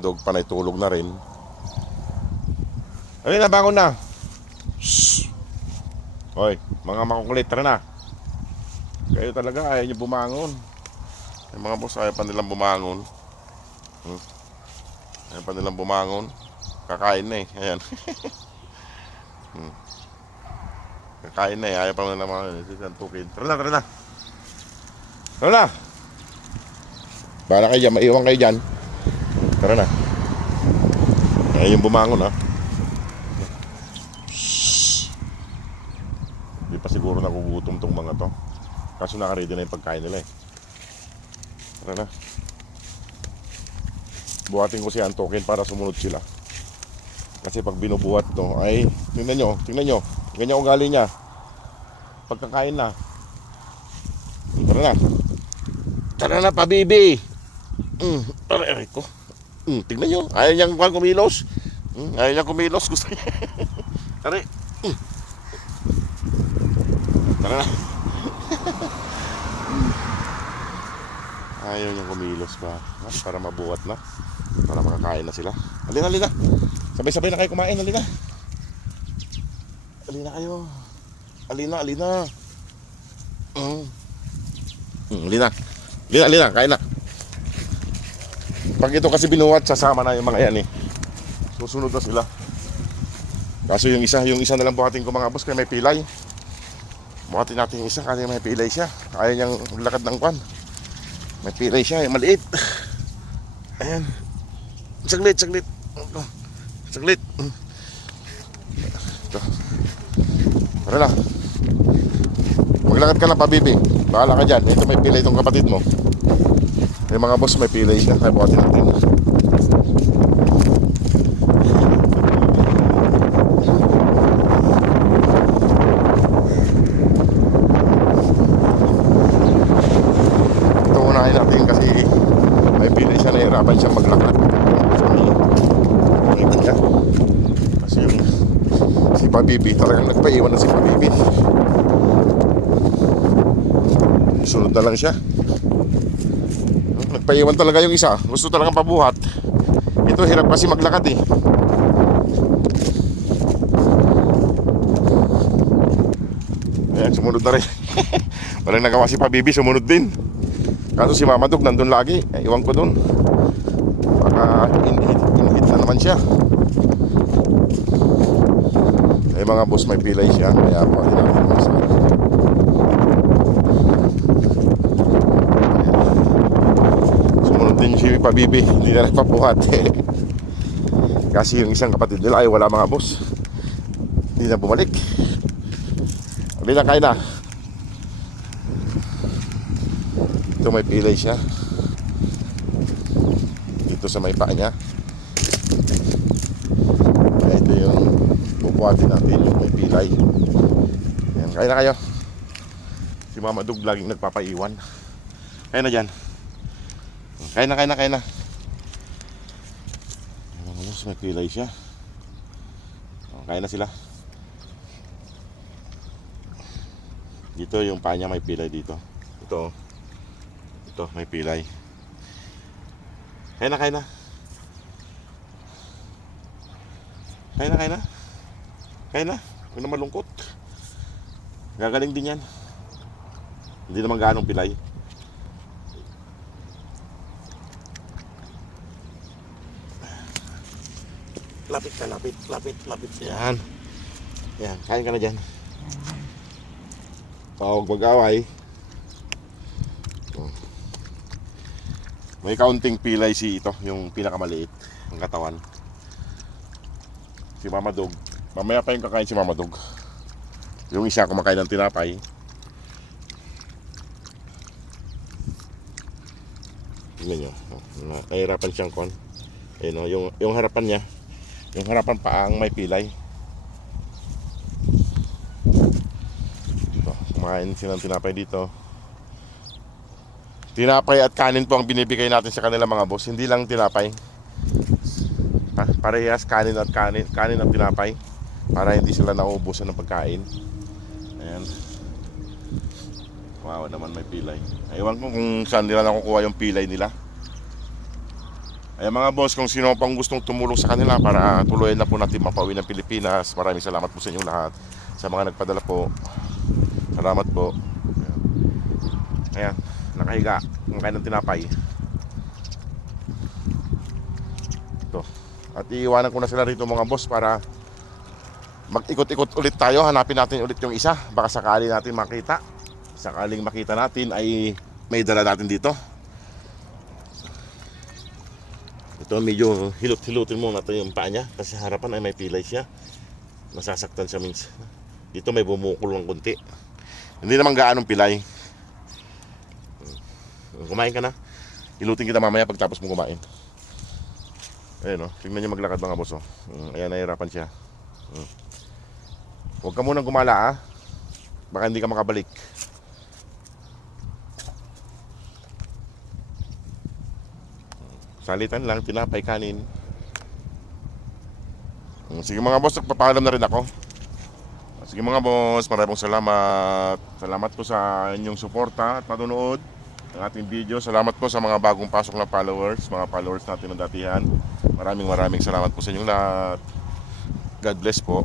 Dog panay tulog na rin. Ay na, bangon na. Shhh. Hoy, mga makukulit, tara na. Kayo talaga ayaw nyo bumangon. Yung mga boss ayaw pa nilang bumangon. Ayaw pa nilang bumangon. Kakain na eh, ayan. Kakain na eh, ayaw pa nilang bumangon. Tara na, tara na. Tara na. Bala kayo dyan, maiwan kayo dyan. Tara na. Ayaw yung bumangon ha. Hindi pa siguro nagugutom tong mga to. Kaso nakaready na yung pagkain nila eh. Tara na. Buhatin ko si Antokin para sumunod sila. Kasi pag binubuhat to, ay, tingnan nyo. Ganyan ugali niya. Pagkakain na. Tara na. Tara na, pabibi. Aray ko. Tingnan nyo. Ayaw niyang kumilos. Ayaw niyang kumilos. Gusto niya. Aray. Tara na. Ayaw niyang kumilos pa. Para mabuhat na. Para makakain na sila. Halina, halina. Sabay-sabay na kayo kumain. Halina. Halina kayo. Halina, halina. Halina. Halina, halina. Kain na. Pag ito kasi binuhat, sasama na yung mga yan eh. Susunod na sila. Kaso yung isa na lang buhatin ko mga boss kaya may pilay. Buhatin natin yung isa kasi may pilay siya. Ayaw niyang lakad ng kwan. May pilay siya, yung maliit. Ayan. Saglit. Saglit. Ito. Tara lang. Maglakad ka lang pabibi. Bahala ka dyan. Ito may pilay itong kapatid mo. Yung mga boss may pilay siya. Kaya buhatin natin. Ito unahin natin kasi may pilay siya. Nahirapan siya maglakad. May niya. Kasi yung si Pabibi talagang nagpaiwan na si Pabibi. Sunod na lang siya. Nagpaiwan talaga yung isa. Gusto talagang pabuhat. Ito hirap kasi maglakad eh. Ayan, sumunod na rin. Walang nagawa si Pabibi, sumunod din. Kaso si Mama Dog nandun lagi. Iwan ko dun. Baka in-hit na naman siya. Eh mga boss, may pilay siya. Kaya po natin mga isa. Din si Pabibi, hindi na nagpapuhat. Kasi yung isang kapatid nila ay wala mga boss. Hindi na bumalik. Hindi na, kain na. Ito may pilay siya. Dito sa may paa niya. Ito yung bubuhatin natin, yung may pilay. Ayan, kain na kayo. Si Mama Dog laging nagpapaiwan. Kain na dyan. Kain na. May pilay siya. Kain na sila. Dito yung paa niya may pilay dito. Ito may pilay. Kain na. Kain na. Huwag na malungkot. Gagaling din yan. Hindi naman ganong pilay. Lapit. Yan. Kain ka na dyan. Huwag mag-away. May kaunting pilay si ito, yung pinakamaliit, ang katawan. Si Mama Dog. Mamaya pa yung kakain si Mama Dog. Yung isa kumakain ng tinapay. Tingnan nyo. Nahirapan siyang kon. Ayun o, yung harapan niya. Yung harapan pa ang may pilay. Kumain silang tinapay dito. Tinapay at kanin po ang binibigay natin sa kanila mga boss. Hindi lang tinapay. Parehas kanin at tinapay. Para hindi sila nauubusan ng pagkain. Ayan. Wow, naman may pilay. Ewan ko kung saan nila nakukuha yung pilay nila. Ay mga boss, kung sino pang gustong tumulong sa kanila para tuluyan na po natin mapauwi ng Pilipinas, maraming salamat po sa inyong lahat. Sa mga nagpadala po, salamat po. Ayan, nakahiga, kumakain ng tinapay. Ito. At iiwanan ko na sila rito mga boss para mag-ikot-ikot ulit tayo. Hanapin natin ulit yung isa. Baka sakali natin makita. Sakaling makita natin ay may dala natin dito. Ito medyo hilot-hilutin mo natin yung paa niya kasi harapan ay may pilay siya. Nasasaktan siya minsan. Dito may bumukol ng kunti. Hindi naman gaanong pilay. Kumain ka na. Hilutin kita mamaya pagtapos mo kumain. Ayan o, tingnan niyo maglakad mga boss o. Ayan, nahihirapan siya. Huwag ka munang gumala ha. Baka hindi ka makabalik. Salitan lang, tinapay, kanin. Sige mga boss, nagpapaalam na rin ako. Sige mga boss, maraming salamat. Salamat po sa inyong suporta at panonood ng ating video. Salamat po sa mga bagong pasok na followers, mga followers natin ng datihan. Maraming salamat po sa inyong lahat. God bless po.